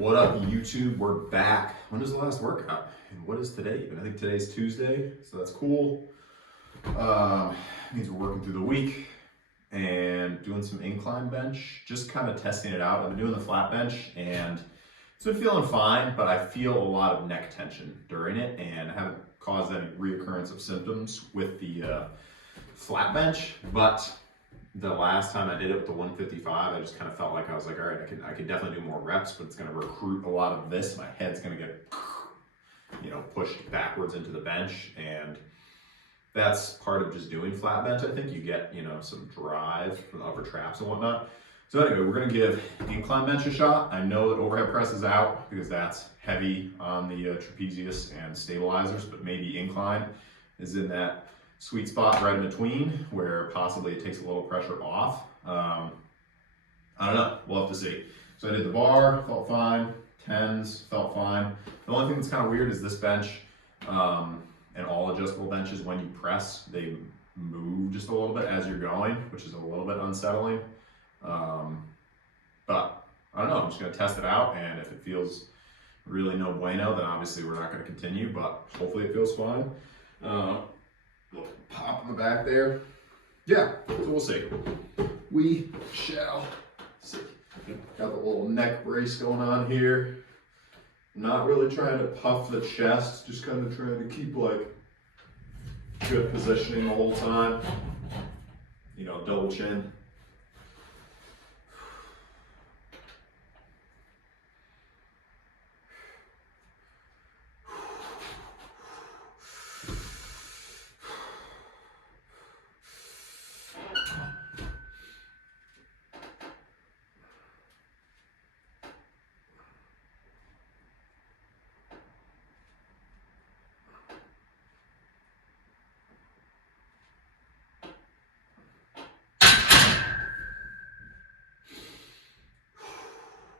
What up, YouTube? We're back. When was the last workout? And what is today even? I think today's Tuesday, so that's cool. Means we're working through the week and doing some incline bench, just kind of testing it out. I've been doing the flat bench and it's been feeling fine, but I feel a lot of neck tension during it and I haven't caused any reoccurrence of symptoms with the flat bench. But the last time I did it with the 155, I just kind of felt like I was like, all right, I can definitely do more reps, but it's going to recruit a lot of this. My head's going to get, pushed backwards into the bench, and that's part of just doing flat bench. I think you get, some drive from the upper traps and whatnot. So anyway, we're going to give incline bench a shot. I know that overhead press is out because that's heavy on the trapezius and stabilizers, but maybe incline is in that sweet spot right in between where possibly it takes a little pressure off. I don't know, we'll have to see. So I did the bar, felt fine, tens, felt fine. The only thing that's kind of weird is this bench and all adjustable benches, when you press, they move just a little bit as you're going, which is a little bit unsettling. But I don't know, I'm just gonna test it out, and if it feels really no bueno, then obviously we're not gonna continue, but hopefully it feels fine. Little pop in the back there. Yeah, so we'll see. We shall see. Got the little neck brace going on here. Not really trying to puff the chest, just kind of trying to keep like good positioning the whole time. Double chin.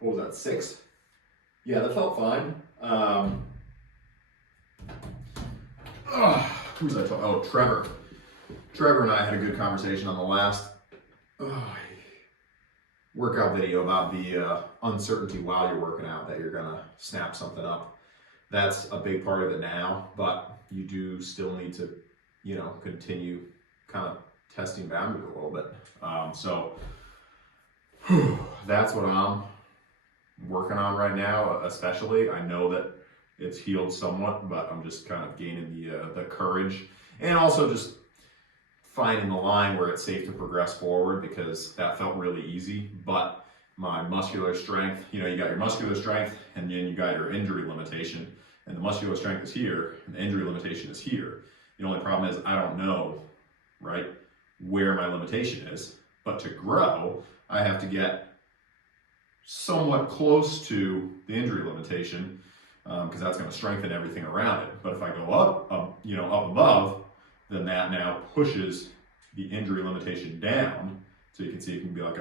What was that, 6? Yeah, that felt fine. Who was I talking? Oh, Trevor. Trevor and I had a good conversation on the last workout video about the uncertainty while you're working out that you're gonna snap something up. That's a big part of it now, but you do still need to, continue kind of testing boundaries a little bit. So that's what I'm working on right now, especially. I know that it's healed somewhat, but I'm just kind of gaining the courage and also just finding the line where it's safe to progress forward, because that felt really easy. But my muscular strength, you got your muscular strength and then you got your injury limitation, and the muscular strength is here and the injury limitation is here. The only problem is I don't know, right, where my limitation is. But to grow, I have to get somewhat close to the injury limitation, because that's going to strengthen everything around it. But if I go up above, then that now pushes the injury limitation down. So you can see it can be like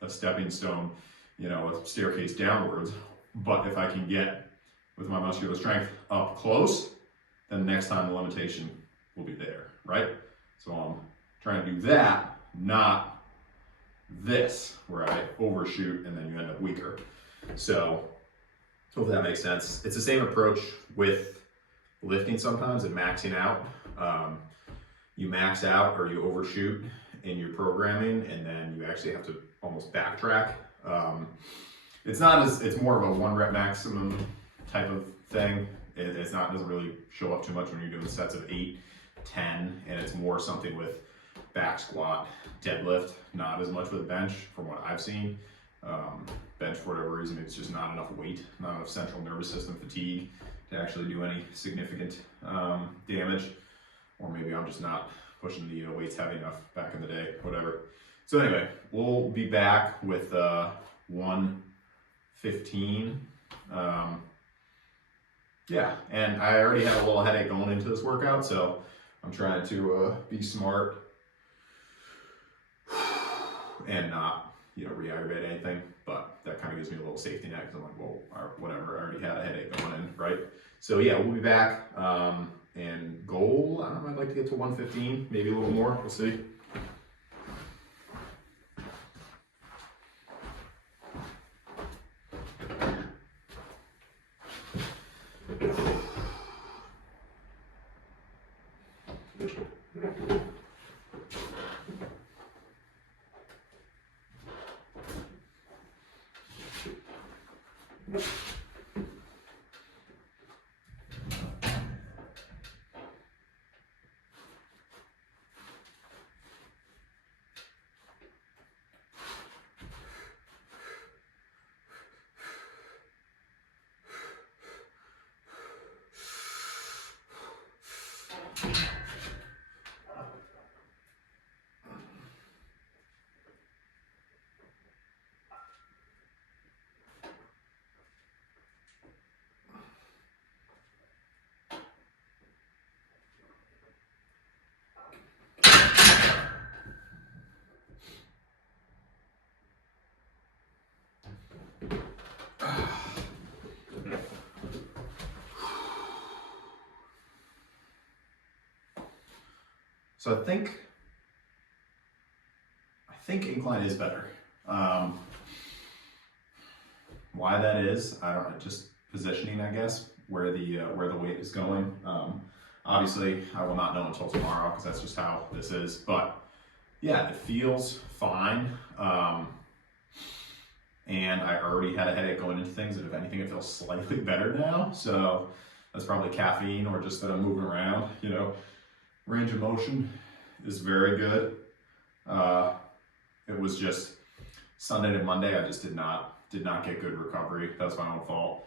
a stepping stone, a staircase downwards. But if I can get with my muscular strength up close, then next time the limitation will be there, right? So I'm trying to do that, not this, where I overshoot and then you end up weaker. So hopefully that makes sense. It's the same approach with lifting sometimes and maxing out. You max out or you overshoot in your programming, and then you actually have to almost backtrack. It's more of a 1 rep maximum type of thing. It doesn't really show up too much when you're doing sets of 8, 10, and it's more something with back squat, deadlift, not as much with bench from what I've seen. Bench, for whatever reason, it's just not enough weight, not enough central nervous system fatigue to actually do any significant damage. Or maybe I'm just not pushing the weights heavy enough back in the day, whatever. So anyway, we'll be back with 115. Yeah, and I already had a little headache going into this workout, so I'm trying to be smart and not, re-aggravate anything. But that kind of gives me a little safety net, because I'm like, well, whatever, I already had a headache going in, right? So yeah, we'll be back. And goal, I don't know, I'd like to get to 115, maybe a little more, we'll see. So I think incline is better. Why that is, I don't know, just positioning, I guess, where the weight is going. Obviously, I will not know until tomorrow because that's just how this is. But yeah, it feels fine. And I already had a headache going into things, and if anything, it feels slightly better now. So that's probably caffeine or just that I'm moving around. You know, range of motion is very good. It was just Sunday to Monday, I just did not get good recovery. That's my own fault.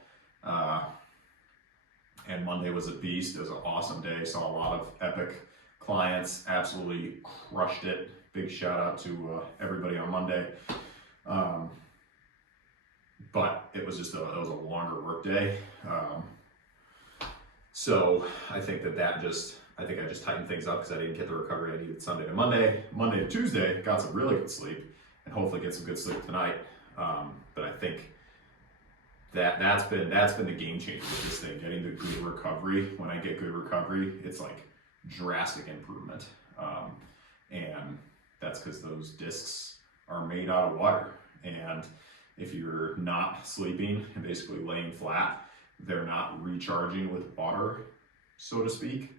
And Monday was a beast. It was an awesome day. Saw a lot of epic clients, absolutely crushed it. Big shout out to everybody on Monday. But it was just it was a longer work day. So I think I just tightened things up because I didn't get the recovery I needed Sunday to Monday. Monday to Tuesday, got some really good sleep and hopefully get some good sleep tonight. But I think that's been the game changer with this thing, getting the good recovery. When I get good recovery, it's like drastic improvement. And that's because those discs are made out of water. And if you're not sleeping and basically laying flat, they're not recharging with water, so to speak.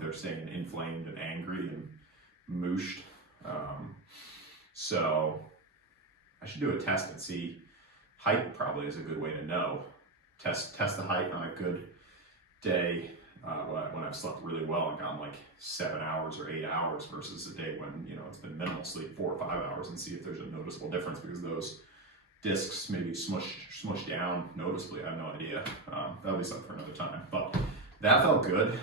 They're staying inflamed and angry and mooshed. So I should do a test and see. Height probably is a good way to know. Test the height on a good day when I've slept really well and gotten like 7 hours or 8 hours versus a day when, you know, it's been minimal sleep, 4 or 5 hours, and see if there's a noticeable difference because those discs maybe smush down noticeably. I have no idea. That'll be something for another time. But that felt good.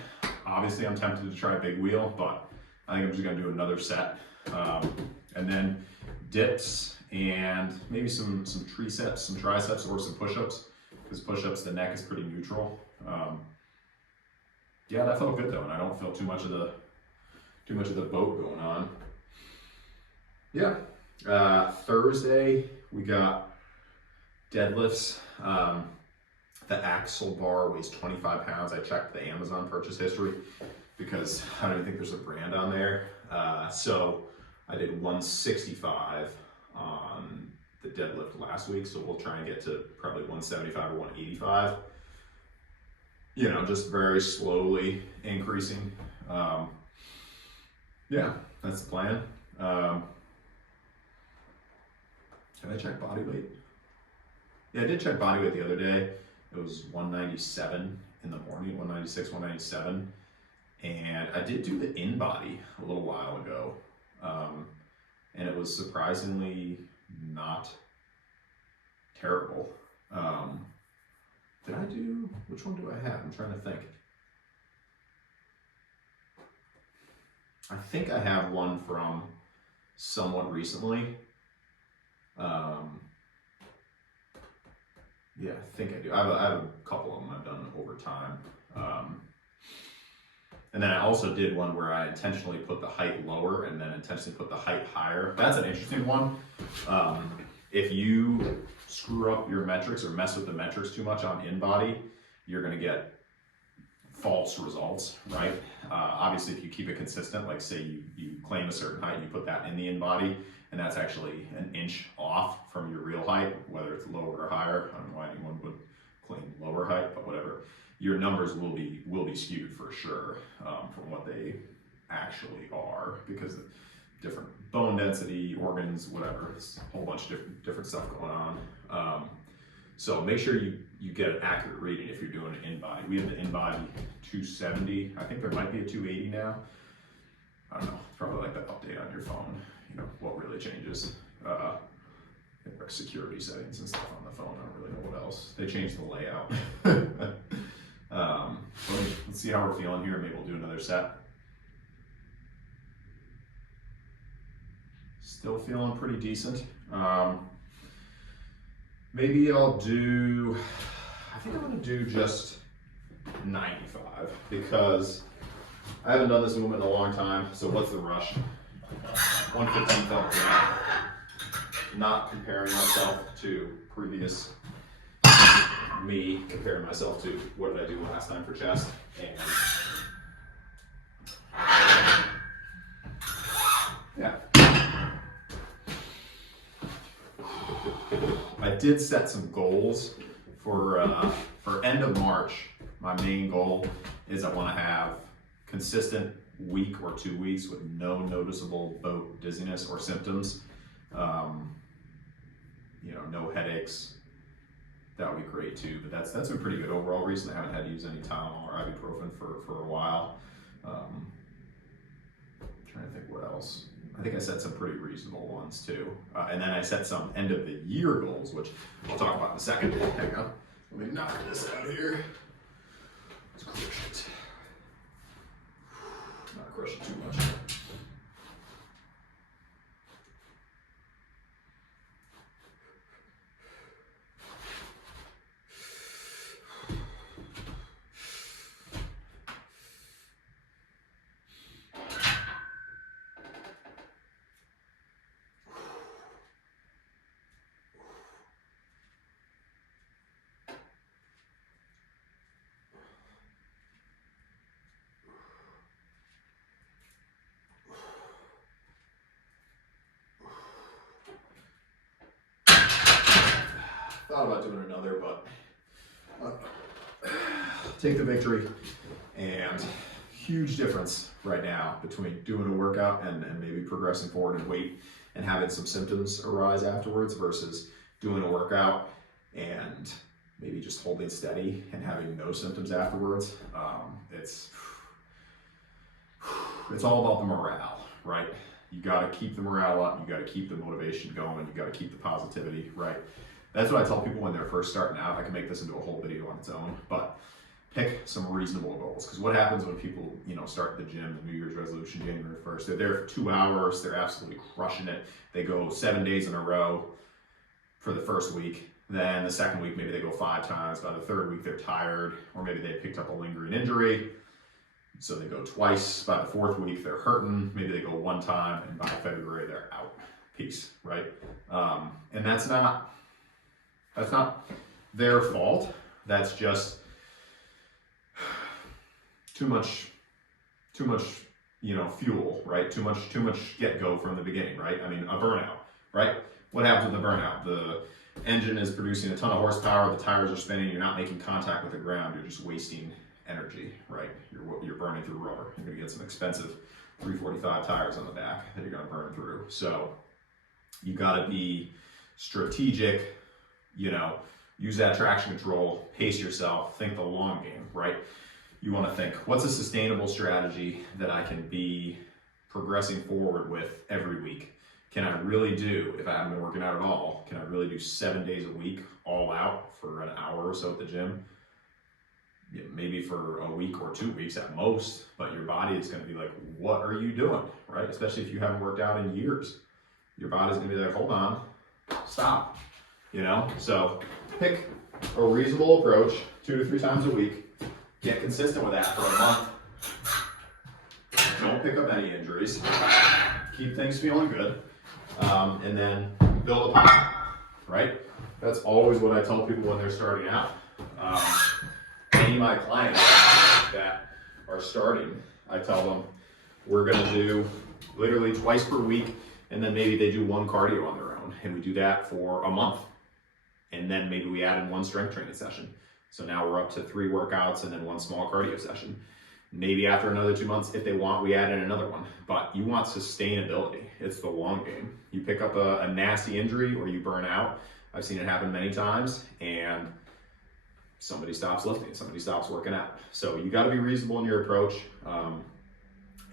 Obviously, I'm tempted to try a big wheel, but I think I'm just gonna do another set. And then dips and maybe some triceps, some triceps, or some push-ups. Because push-ups, the neck is pretty neutral. Yeah, that felt good though, and I don't feel too much of the boat going on. Yeah. Thursday we got deadlifts. The axle bar weighs 25 pounds. I checked the Amazon purchase history because I don't even think there's a brand on there. So I did 165 on the deadlift last week, so we'll try and get to probably 175 or 185. You know, just very slowly increasing. Yeah, that's the plan. Can I check body weight? Yeah, I did check body weight the other day. It was 197 in the morning, 196, 197. And I did do the in-body a little while ago. And it was surprisingly not terrible. Did I do, which one do I have? I'm trying to think. I think I have one from somewhat recently. Yeah, I think I do. I have a couple of them I've done over time. And then I also did one where I intentionally put the height lower and then intentionally put the height higher. That's an interesting one. If you screw up your metrics or mess with the metrics too much on in-body, you're gonna get false results, right? Obviously, if you keep it consistent, like say you claim a certain height, you put that in the in-body, and that's actually an inch off from your real height, whether it's lower or higher. I don't know why anyone would claim lower height, but whatever. Your numbers will be skewed for sure from what they actually are, because of different bone density, organs, whatever. There's a whole bunch of different stuff going on. So make sure you get an accurate reading if you're doing an in-body. We have the in-body 270. I think there might be a 280 now. I don't know, probably like the update on your phone, you know, what really changes. Our security settings and stuff on the phone, I don't really know what else. They changed the layout. Let's see how we're feeling here. Maybe we'll do another set. Still feeling pretty decent. Maybe I'll do, I think I'm gonna do just 95 because I haven't done this movement in a long time. So what's the rush? 115 felt good. Not comparing myself to previous me, comparing myself to what did I do last time for chest. And yeah. I did set some goals for end of March. My main goal is I want to have consistent week or 2 weeks with no noticeable boat dizziness or symptoms. You know, no headaches. That would be great too. But that's been pretty good overall. Recently, I haven't had to use any Tylenol or ibuprofen for a while. Trying to think what else. I think I set some pretty reasonable ones too. And then I set some end of the year goals, which we'll talk about in a second. Hang on. Let me knock this out here. Let's crush it. Not crush it too much. Thought about doing another, but take the victory. And huge difference right now between doing a workout and maybe progressing forward in weight and having some symptoms arise afterwards versus doing a workout and maybe just holding steady and having no symptoms afterwards. It's all about the morale, right? You got to keep the morale up. You got to keep the motivation going. You got to keep the positivity, right? That's what I tell people when they're first starting out. I can make this into a whole video on its own, but pick some reasonable goals. Because what happens when people, you know, start the gym, the New Year's resolution, January 1st, they're there for 2 hours, they're absolutely crushing it. They go 7 days in a row for the first week. Then the second week, maybe they go 5 times. By the third week, they're tired, or maybe they picked up a lingering injury. So they go twice. By the fourth week, they're hurting. Maybe they go 1 time, and by February, they're out. Peace, right? And that's not their fault. That's just too much, you know, fuel, right? Too much get-go from the beginning, right? I mean, a burnout, right? What happens with the burnout? The engine is producing a ton of horsepower, the tires are spinning, you're not making contact with the ground, you're just wasting energy, right? You're burning through rubber. You're gonna get some expensive 345 tires on the back that you're gonna burn through. So you gotta be strategic, you know, use that traction control, pace yourself, think the long game, right? You want to think, what's a sustainable strategy that I can be progressing forward with every week? Can I really do, if I haven't been working out at all, can I really do 7 days a week all out for an hour or so at the gym? Yeah, maybe for a week or 2 weeks at most, but your body is going to be like, what are you doing, right? Especially if you haven't worked out in years. Your body's going to be like, hold on, stop. You know, so pick a reasonable approach 2 to 3 times a week. Get consistent with that for a month. Don't pick up any injuries. Keep things feeling good. And then build upon it, right? That's always what I tell people when they're starting out. Any of my clients that are starting, I tell them, we're gonna do literally twice per week, and then maybe they do 1 cardio on their own. And we do that for a month. And then maybe we add in 1 strength training session. So now we're up to 3 workouts and then 1 small cardio session. Maybe after another 2 months, if they want, we add in another one. But you want sustainability. It's the long game. You pick up a nasty injury or you burn out. I've seen it happen many times, and somebody stops lifting, somebody stops working out. So you got to be reasonable in your approach,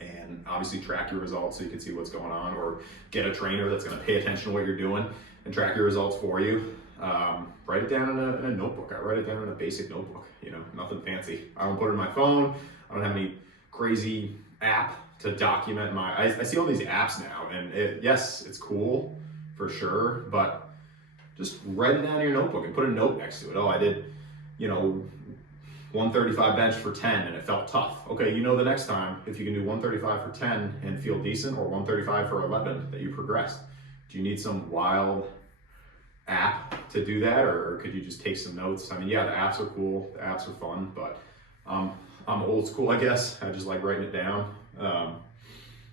and obviously track your results so you can see what's going on, or get a trainer that's going to pay attention to what you're doing and track your results for you. Write it down in a notebook. I write it down in a basic notebook, you know, nothing fancy. I don't put it in my phone. I don't have any crazy app to document I see all these apps now, and yes, it's cool for sure, but just write it down in your notebook and put a note next to it. Oh, I did, you know, 135 bench for 10 and it felt tough. Okay, you know the next time, if you can do 135 for 10 and feel decent, or 135 for 11, that you progressed. Do you need some wild app to do that, or could you just take some notes? I mean, yeah, the apps are cool, the apps are fun, but I'm old school, I guess. I just like writing it down. All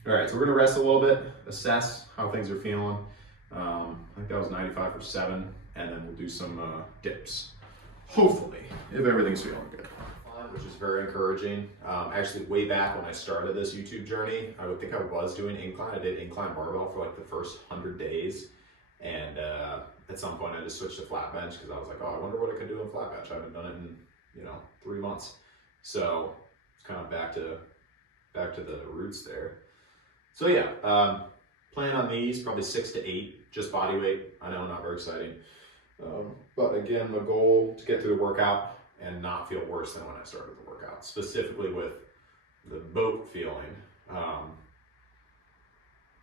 right, so we're gonna rest a little bit, assess how things are feeling. I think that was 95 for 7, and then we'll do some dips. Hopefully, if everything's feeling good. Which is very encouraging. Actually, way back when I started this YouTube journey, I would think I was doing incline. I did incline barbell for like the first 100 days. And at some point I just switched to flat bench because I was like, oh, I wonder what I could do in flat bench. I haven't done it in, you know, 3 months. So it's kind of back to the roots there. So yeah, plan on these, probably 6 to 8, just body weight. I know, not very exciting. But again, the goal to get through the workout and not feel worse than when I started the workout, specifically with the boat feeling.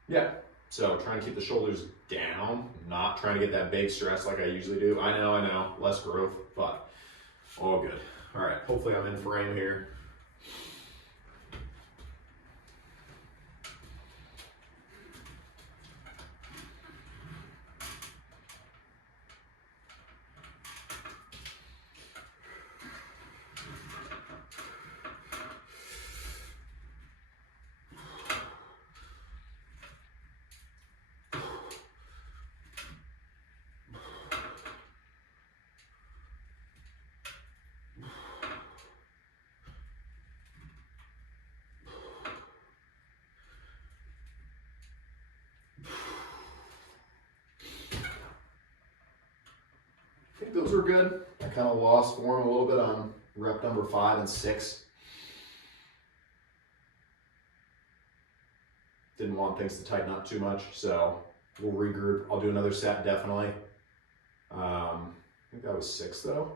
Yeah, so trying to keep the shoulders down, not trying to get that big stress like I usually do. I know, less growth, but all good. All right, hopefully I'm in frame here. I think those were good. I kind of lost form a little bit on rep number 5 and 6. Didn't want things to tighten up too much, so we'll regroup. I'll do another set, definitely. I think that was 6 though.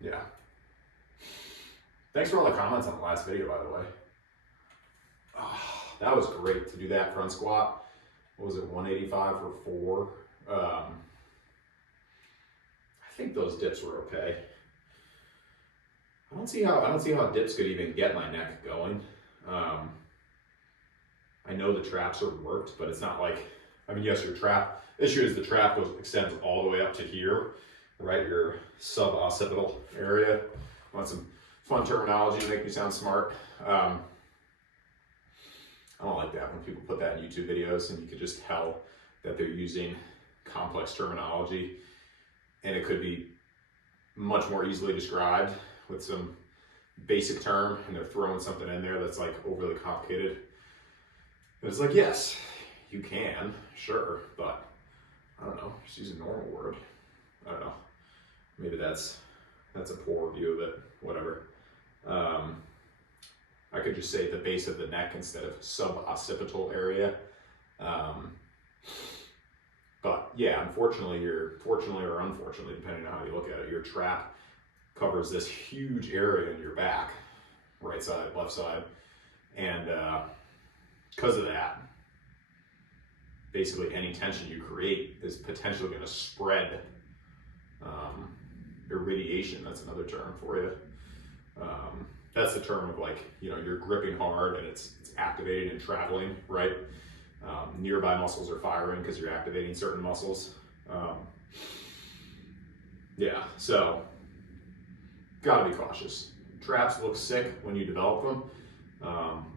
Yeah. Thanks for all the comments on the last video, by the way. Oh, that was great to do that front squat. What was it, 185 for 4? I think those dips were okay. I don't see how dips could even get my neck going. I know the traps are worked, but it's not like, I mean, yes, your trap, issue is the trap extends all the way up to here, right? Your sub-occipital area. I want some fun terminology to make me sound smart. I don't like that when people put that in YouTube videos and you could just tell that they're using complex terminology, and it could be much more easily described with some basic term, and they're throwing something in there that's like overly complicated. And it's like, yes, you can, sure, but I don't know, just use a normal word. I don't know, maybe that's a poor view of it, whatever. I could just say the base of the neck instead of sub-occipital area. But yeah, fortunately or unfortunately, depending on how you look at it, your trap covers this huge area in your back, right side, left side. And because of that, basically any tension you create is potentially going to spread. Irradiation, that's another term for you. That's the term of, like, you know, you're gripping hard and it's activating and traveling, right? Nearby muscles are firing because you're activating certain muscles. Yeah, so gotta be cautious. Traps look sick when you develop them,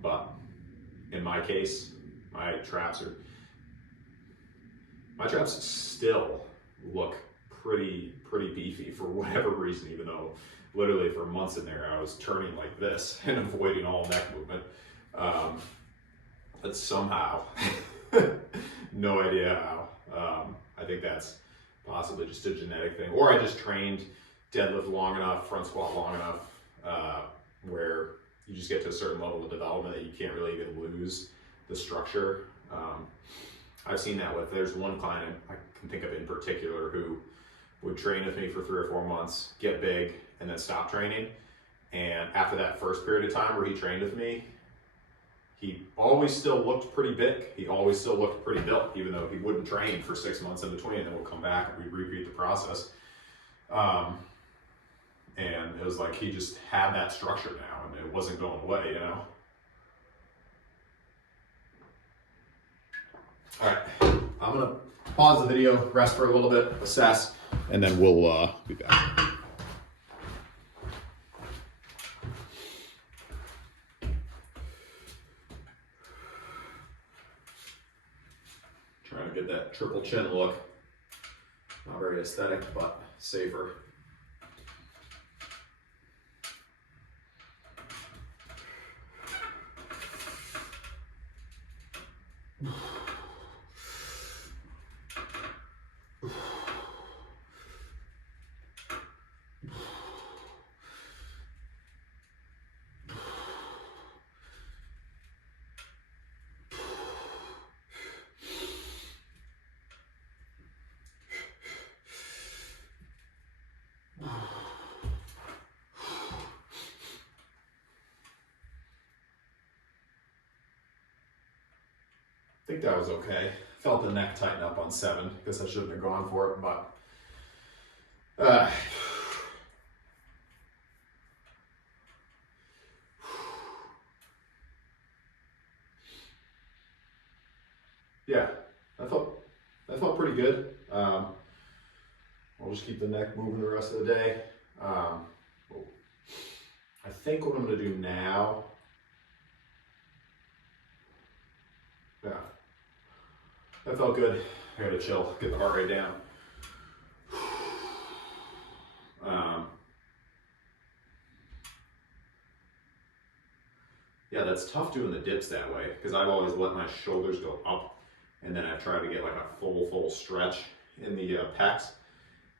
but in my case, my traps still look pretty beefy for whatever reason, even though literally for months in there I was turning like this and avoiding all neck movement. But somehow, no idea how. I think that's possibly just a genetic thing, or I just trained deadlift long enough, front squat long enough, where you just get to a certain level of development that you can't really even lose the structure. I've seen that there's one client I can think of in particular who would train with me for 3 or 4 months, get big, and then stop training. And after that first period of time where he trained with me, he always still looked pretty big. He always still looked pretty built, even though he wouldn't train for 6 months in between, and then we'll come back and we'd repeat the process. And it was like he just had that structure now, and it wasn't going away, you know? All right, I'm gonna pause the video, rest for a little bit, assess, and then we'll be back. Trying to get that triple chin look. Not very aesthetic, but safer. I think that was okay. Felt the neck tighten up on 7. Guess I shouldn't have gone for it, but yeah, that felt pretty good. I'll just keep the neck moving the rest of the day. I think what I'm gonna do now, yeah, that felt good. I gotta chill, get the heart rate down. Yeah, that's tough doing the dips that way, because I've always let my shoulders go up, and then I've tried to get like a full stretch in the pecs.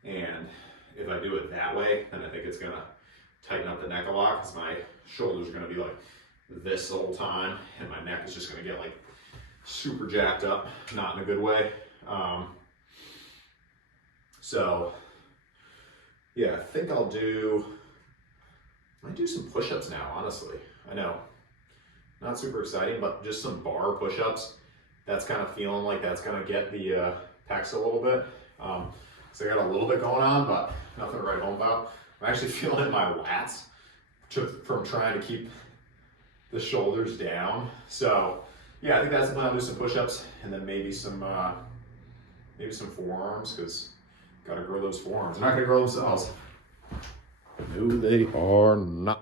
And if I do it that way, then I think it's gonna tighten up the neck a lot, because my shoulders are gonna be like this the whole time, and my neck is just gonna get like super jacked up, not in a good way. So yeah, I think I might do some push-ups now, honestly. I know, not super exciting, but just some bar push-ups. That's kind of feeling like that's gonna get the pecs a little bit. So I got a little bit going on, but nothing to write home about. I'm actually feeling it in my lats from trying to keep the shoulders down. So yeah, I think that's the plan. I'll do some push-ups, and then maybe some forearms, because gotta grow those forearms. They're not gonna grow themselves. No, they are not.